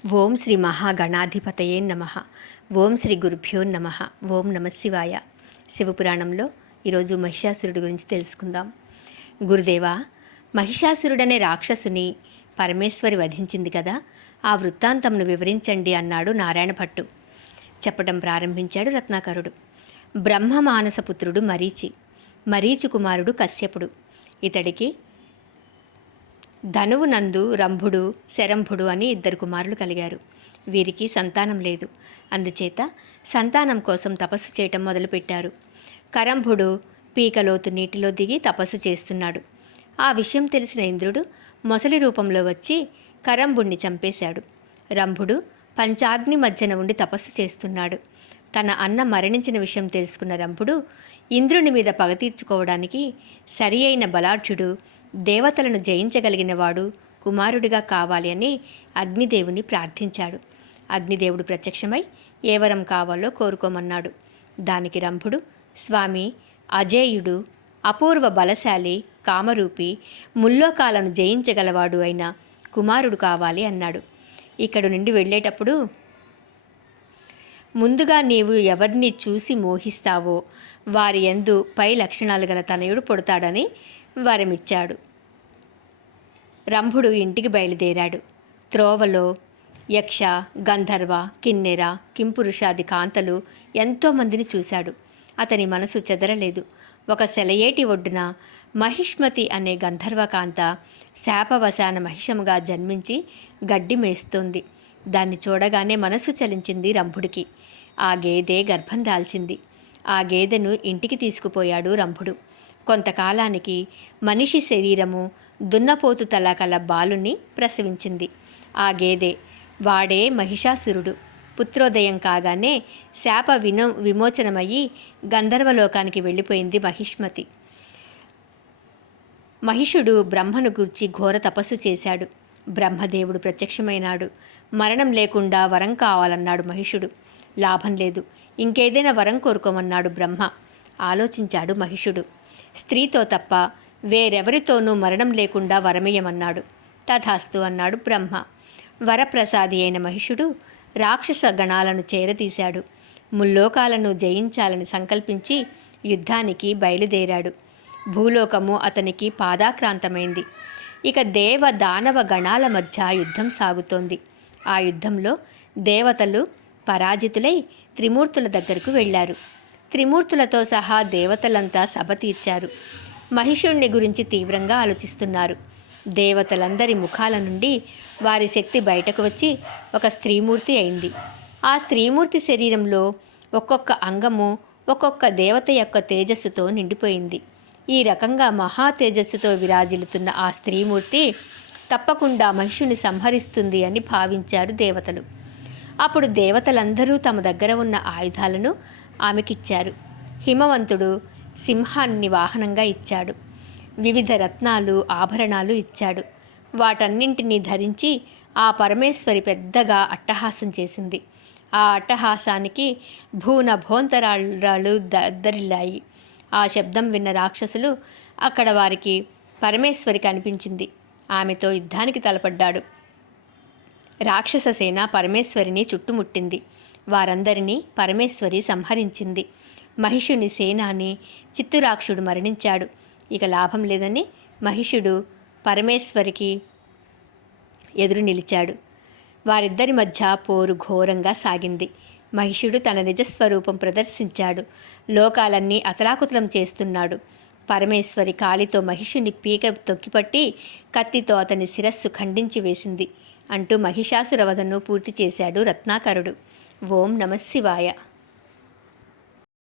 ఓం శ్రీ మహాగణాధిపతయే నమః. ఓం శ్రీ గురుభ్యో నమః. ఓం నమఃశివాయ. శివపురాణంలో ఈరోజు మహిషాసురుడి గురించి తెలుసుకుందాం. గురుదేవా, మహిషాసురుడనే రాక్షసుని పరమేశ్వరి వధించింది కదా, ఆ వృత్తాంతంను వివరించండి అన్నాడు నారాయణ భట్టు. చెప్పడం ప్రారంభించాడు రత్నాకరుడు. బ్రహ్మమానసపుత్రుడు మరీచి కుమారుడు కశ్యపుడు. ఇతడికి ధనువునందు రంభుడు, శరంభుడు అని 2 కుమారులు కలిగారు. వీరికి సంతానం లేదు. అందుచేత సంతానం కోసం తపస్సు చేయటం మొదలుపెట్టారు. కరంభుడు పీకలోతు నీటిలో దిగి తపస్సు చేస్తున్నాడు. ఆ విషయం తెలిసిన ఇంద్రుడు మొసలి రూపంలో వచ్చి కరంభుణ్ణి చంపేశాడు. రంభుడు పంచాగ్ని మధ్యన ఉండి తపస్సు చేస్తున్నాడు. తన అన్న మరణించిన విషయం తెలుసుకున్న రంభుడు ఇంద్రుని మీద పగ తీర్చుకోవడానికి సరి అయిన బలాఢ్యుడు, దేవతలను జయించగలిగినవాడు కుమారుడిగా కావాలి అని అగ్నిదేవుని ప్రార్థించాడు. అగ్నిదేవుడు ప్రత్యక్షమై ఏ వరం కావాలో కోరుకోమన్నాడు. దానికి రంభుడు, స్వామి, అజేయుడు, అపూర్వ బలశాలి, కామరూపి, ముల్లోకాలను జయించగలవాడు అయిన కుమారుడు కావాలి అన్నాడు. ఇక్కడి నుండి వెళ్ళేటప్పుడు ముందుగా నీవు ఎవరిని చూసి మోహిస్తావో వారి యందు పై లక్షణాలు గల తనయుడు పుడతాడని వరమిచ్చాడు. రంభుడు ఇంటికి బయలుదేరాడు. త్రోవలో యక్ష, గంధర్వ, కిన్నెర, కింపురుషాది కాంతలు ఎంతోమందిని చూశాడు. అతని మనసు చెదరలేదు. ఒక సెలయేటి ఒడ్డున మహిష్మతి అనే గంధర్వకాంత శాపవశాన మహిషముగా జన్మించి గడ్డి మేస్తోంది. దాన్ని చూడగానే మనసు చలించింది రంభుడికి. ఆ గేదె గర్భం దాల్చింది. ఆ గేదెను ఇంటికి తీసుకుపోయాడు రంభుడు. కొంతకాలానికి మనిషి శరీరము, దున్నపోతు తల కల బాలుని ప్రసవించింది. ఆ గేదె వాడే మహిషాసురుడు. పుత్రోదయం కాగానే శాప విమోచనమయ్యి గంధర్వలోకానికి వెళ్ళిపోయింది మహిష్మతి. మహిషుడు బ్రహ్మను గూర్చి ఘోర తపస్సు చేశాడు. బ్రహ్మదేవుడు ప్రత్యక్షమైనాడు. మరణం లేకుండా వరం కావాలన్నాడు మహిషుడు. లాభం లేదు, ఇంకేదైనా వరం కోరుకోమన్నాడు బ్రహ్మ. ఆలోచించాడు మహిషుడు. స్త్రీతో తప్ప వేరెవరితోనూ మరణం లేకుండా వరమేయమన్నాడు. తథాస్తు అన్నాడు బ్రహ్మ. వరప్రసాది అయిన మహిషుడు రాక్షస గణాలను చేరదీశాడు. ముల్లోకాలను జయించాలని సంకల్పించి యుద్ధానికి బయలుదేరాడు. భూలోకము అతనికి పాదాక్రాంతమైంది. ఇక దేవ దానవ గణాల మధ్య యుద్ధం సాగుతోంది. ఆ యుద్ధంలో దేవతలు పరాజితులై త్రిమూర్తుల దగ్గరకు వెళ్ళారు. త్రిమూర్తులతో సహా దేవతలంతా సభ తీర్చారు. మహిషుణ్ణి గురించి తీవ్రంగా ఆలోచిస్తున్నారు. దేవతలందరి ముఖాల నుండి వారి శక్తి బయటకు వచ్చి ఒక స్త్రీమూర్తి అయింది. ఆ స్త్రీమూర్తి శరీరంలో ఒక్కొక్క అంగము ఒక్కొక్క దేవత యొక్క తేజస్సుతో నిండిపోయింది. ఈ రకంగా మహా తేజస్సుతో విరాజిల్లుతున్న ఆ స్త్రీమూర్తి తప్పకుండా మహిషుని సంహరిస్తుంది అని భావించారు దేవతలు. అప్పుడు దేవతలందరూ తమ దగ్గర ఉన్న ఆయుధాలను ఆమెకిచ్చారు. హిమవంతుడు సింహాన్ని వాహనంగా ఇచ్చాడు. వివిధ రత్నాలు, ఆభరణాలు ఇచ్చాడు. వాటన్నింటినీ ధరించి ఆ పరమేశ్వరి పెద్దగా అట్టహాసం చేసింది. ఆ అట్టహాసానికి భూనభోంతరాలు దద్దరిల్లాయి. ఆ శబ్దం విన్న రాక్షసులు అక్కడ వారికి పరమేశ్వరి కనిపించింది. ఆమెతో యుద్ధానికి తలపడ్డాడు. రాక్షస సేన పరమేశ్వరిని చుట్టుముట్టింది. వారందరినీ పరమేశ్వరి సంహరించింది. మహిషుని సేనాని చిత్తురాక్షుడు మరణించాడు. ఇక లాభం లేదని మహిషుడు పరమేశ్వరికి ఎదురు నిలిచాడు. వారిద్దరి మధ్య పోరు ఘోరంగా సాగింది. మహిషుడు తన నిజస్వరూపం ప్రదర్శించాడు. లోకాలన్నీ అతలాకుతలం చేస్తున్నాడు. పరమేశ్వరి కాలితో మహిషుని పీక తొక్కిపట్టి కత్తితో అతని శిరస్సు ఖండించి వేసింది అంటూ మహిషాసురవధను పూర్తి చేశాడు రత్నాకరుడు. ఓం నమఃశివాయ.